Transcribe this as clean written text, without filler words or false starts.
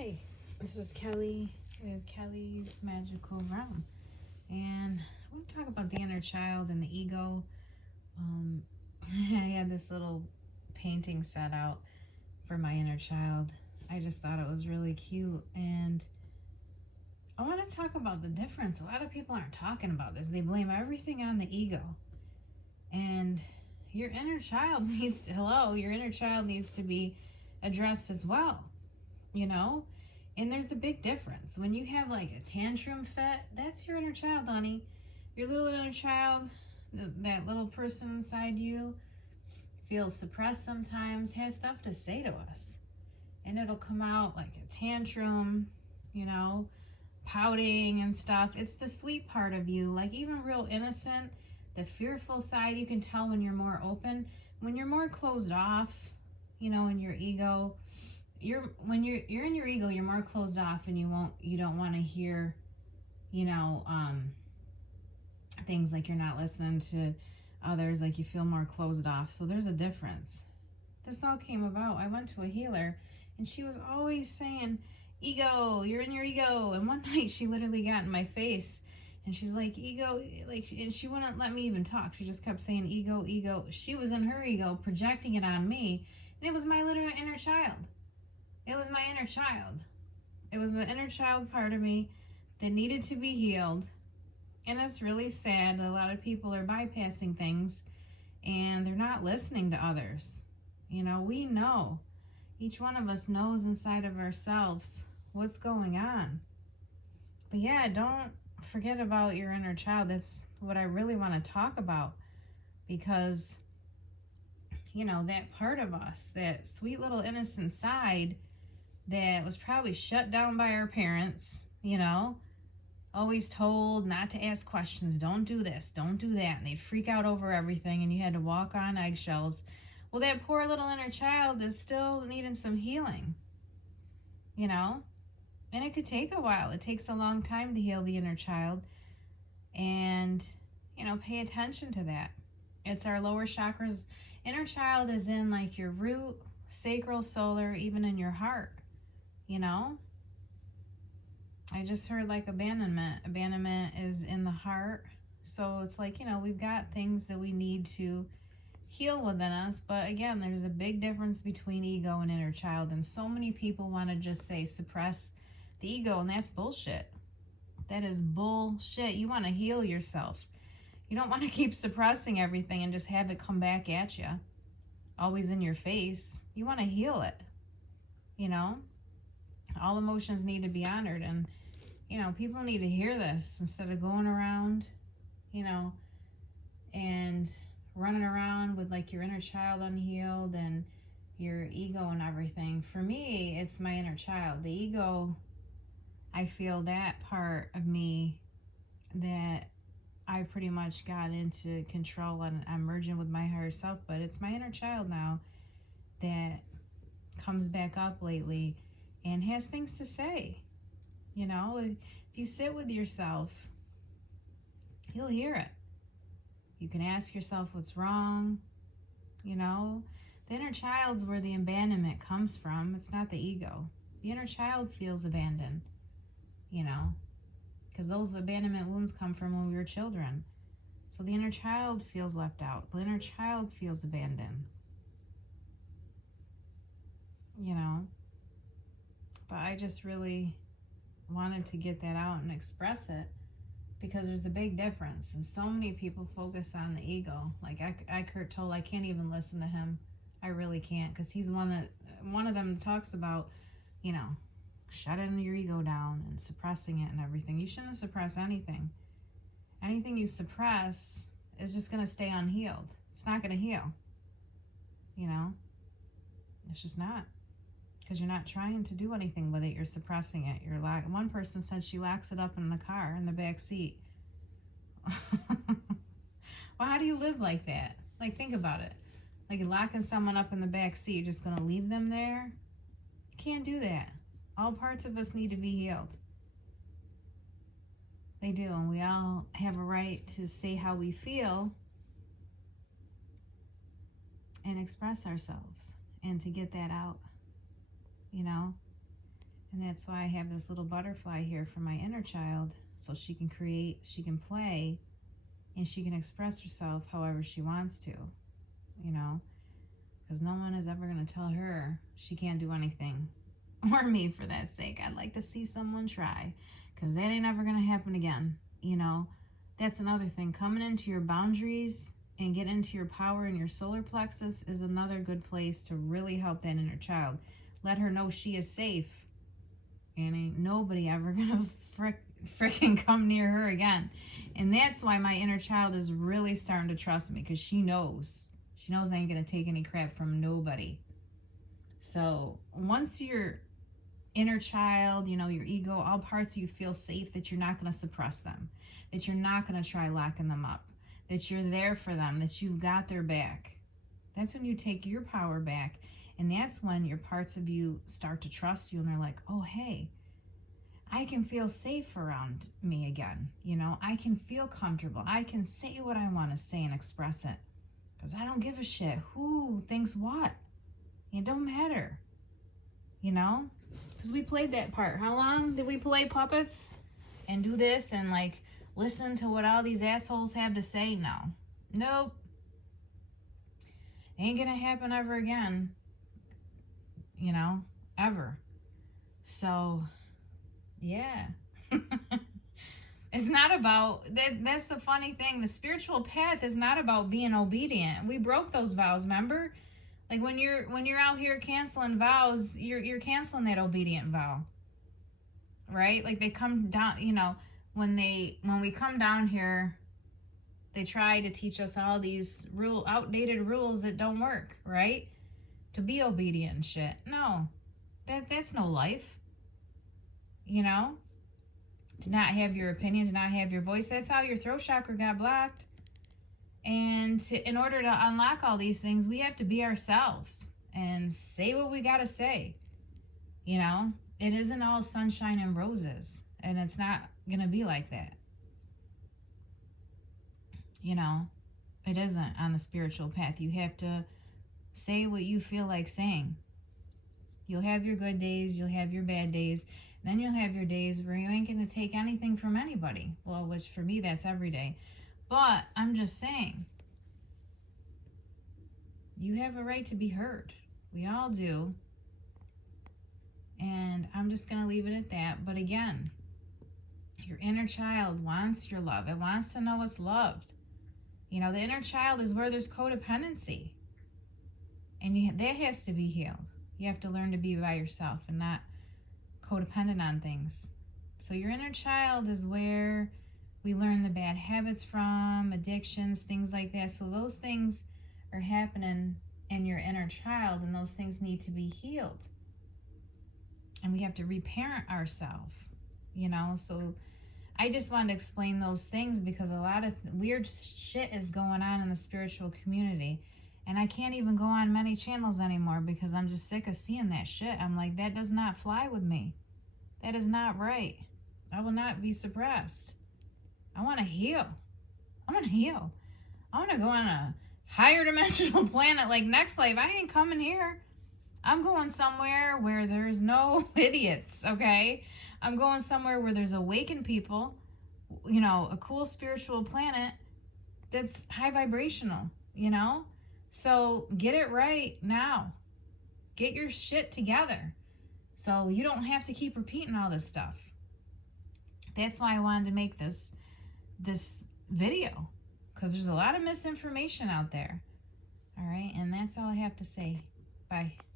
Hi, this is Kelly with Kelly's Magical Realm, and I want to talk about the inner child and the ego. Um, I had this little painting set out for my inner child. I just thought it was really cute, and I want to talk about the difference. A lot of people aren't talking about this. They blame everything on the ego, and your inner child your inner child needs to be addressed as well. You know, and there's a big difference when you have like a tantrum fit. That's your inner child, honey. Your little inner child, that little person inside you, feels suppressed sometimes, has stuff to say to us, and it'll come out like a tantrum, you know, pouting and stuff. It's the sweet part of you, like even real innocent. The fearful side, you can tell when you're more open. When you're more closed off, you know, in your ego, you're in your ego, you're more closed off, and you don't want to hear, you know, things, like you're not listening to others, like you feel more closed off. So there's a difference. This all came about, I went to a healer, and she was always saying, ego, you're in your ego. And one night she literally got in my face, and she's like, ego, like, and she wouldn't let me even talk. She just kept saying ego, ego. She was in her ego, projecting it on me, and it was my little inner child. It was my inner child. It was the inner child part of me that needed to be healed. And it's really sad that a lot of people are bypassing things and they're not listening to others. You know, we know. Each one of us knows inside of ourselves what's going on. But yeah, don't forget about your inner child. That's what I really want to talk about, because, you know, that part of us, that sweet little innocent side that was probably shut down by our parents, you know, always told not to ask questions, don't do this, don't do that, and they'd freak out over everything, and you had to walk on eggshells. Well, that poor little inner child is still needing some healing, you know, and it could take a while. It takes a long time to heal the inner child, and, you know, pay attention to that. It's our lower chakras. Inner child is in like your root, sacral, solar, even in your heart. You know, I just heard like abandonment. Abandonment is in the heart. So it's like, you know, we've got things that we need to heal within us. But again, there's a big difference between ego and inner child. And so many people want to just say suppress the ego, and that's bullshit. That is bullshit. You want to heal yourself. You don't want to keep suppressing everything and just have it come back at you, always in your face. You want to heal it, you know? All emotions need to be honored, and, you know, people need to hear this instead of going around, you know, and running around with like your inner child unhealed and your ego and everything. For me, it's my inner child. The ego, I feel that part of me that I pretty much got into control, and I'm merging with my higher self, but it's my inner child now that comes back up lately and has things to say. You know, if you sit with yourself, you'll hear it. You can ask yourself what's wrong. You know, the inner child's where the abandonment comes from. It's not the ego. The inner child feels abandoned, you know, because those abandonment wounds come from when we were children. So the inner child feels left out. The inner child feels abandoned, you know. But I just really wanted to get that out and express it, because there's a big difference, and so many people focus on the ego. Like Eckhart Tolle, I can't even listen to him. I really can't, because he's one of them that talks about, you know, shutting your ego down and suppressing it and everything. You shouldn't suppress anything. Anything you suppress is just going to stay unhealed. It's not going to heal, you know. It's just not, because you're not trying to do anything with it. You're suppressing it. One person said she locks it up in the car, in the back seat. Well, how do you live like that? Like, think about it. Like, locking someone up in the back seat, you're just going to leave them there? You can't do that. All parts of us need to be healed. They do, and we all have a right to say how we feel and express ourselves and to get that out, you know? And that's why I have this little butterfly here for my inner child, so she can create, she can play, and she can express herself however she wants to, you know, because no one is ever going to tell her she can't do anything, or me for that sake. I'd like to see someone try, because that ain't ever going to happen again, you know. That's another thing. Coming into your boundaries and get into your power in your solar plexus is another good place to really help that inner child. Let her know she is safe, and ain't nobody ever gonna frickin' come near her again. And that's why my inner child is really starting to trust me, because she knows I ain't gonna take any crap from nobody. So once your inner child, you know, your ego, all parts of you feel safe, that you're not gonna suppress them, that you're not gonna try locking them up, that you're there for them, that you've got their back, that's when you take your power back. And that's when your parts of you start to trust you, and they're like, oh, hey, I can feel safe around me again. You know, I can feel comfortable. I can say what I want to say and express it, because I don't give a shit who thinks what. It don't matter, you know, because we played that part. How long did we play puppets and do this and like listen to what all these assholes have to say? No. Nope. Ain't gonna happen ever again, you know, ever. So yeah. It's not about that. That's the funny thing. The spiritual path is not about being obedient. We broke those vows, remember? Like when you're out here canceling vows, you're canceling that obedient vow. Right? Like they come down, you know, when we come down here, they try to teach us all these outdated rules that don't work, right? To be obedient and shit. No. That's no life. You know? To not have your opinion, to not have your voice. That's how your throat chakra got blocked. And in order to unlock all these things, we have to be ourselves and say what we gotta say. You know, it isn't all sunshine and roses, and it's not gonna be like that. You know, it isn't on the spiritual path. You have to say what you feel like saying. You'll have your good days, you'll have your bad days, then you'll have your days where you ain't gonna take anything from anybody. Well, which for me, that's every day. But I'm just saying, you have a right to be heard. We all do. And I'm just going to leave it at that. But again, your inner child wants your love. It wants to know it's loved. You know, the inner child is where there's codependency. And that has to be healed. You have to learn to be by yourself and not codependent on things. So your inner child is where we learn the bad habits from, addictions, things like that. So those things are happening in your inner child, and those things need to be healed. And we have to reparent ourselves, you know. So I just wanted to explain those things, because a lot of weird shit is going on in the spiritual community. And I can't even go on many channels anymore, because I'm just sick of seeing that shit. I'm like, that does not fly with me. That is not right. I will not be suppressed. I want to heal. I want to heal. I want to go on a higher dimensional planet like Next Life. I ain't coming here. I'm going somewhere where there's no idiots, okay? I'm going somewhere where there's awakened people, you know, a cool spiritual planet that's high vibrational, you know? So get it right now. Get your shit together so you don't have to keep repeating all this stuff. That's why I wanted to make this video, because there's a lot of misinformation out there. All right, and that's all I have to say. Bye.